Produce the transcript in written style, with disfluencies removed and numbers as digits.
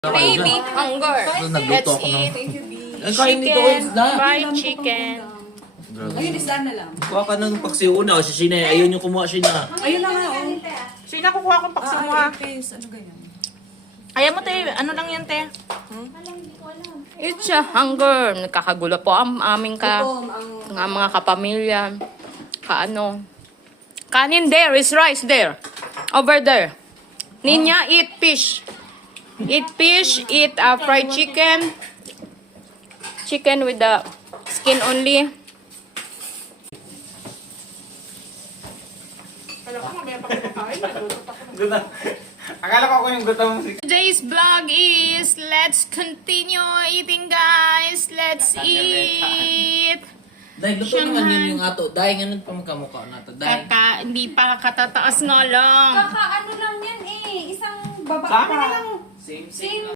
Baby hunger. Nagluto Let's ako ng... eat Ang kain nito chicken, isda. fried chicken. Ayun, isda na lang. Kuha ka ng paksiuna o si Sina. Ayun yung kumuha Sina. Ayun na nga, oh. Sino kukuha kong paksi mo ha? Ano ganyan? Ayaw mo te, ano lang yan te? It's a hunger. Nagkakagulo po ang aming mga kapamilya. Kaano. Kanin there is rice there. Over there. Ninya, eat fish. Eat fish, eat fried chicken. Chicken with the skin only. Akala ko ako yung gutom. Today's vlog is let's continue eating guys. Let's eat. Dahil luto naman yun yung ato. Dahil nga nagpamukha nato. Dahil. Hindi pa katataas nga lang. Kaka ano lang yan eh. Isang baba Sa amin pa. na lang. Same. Same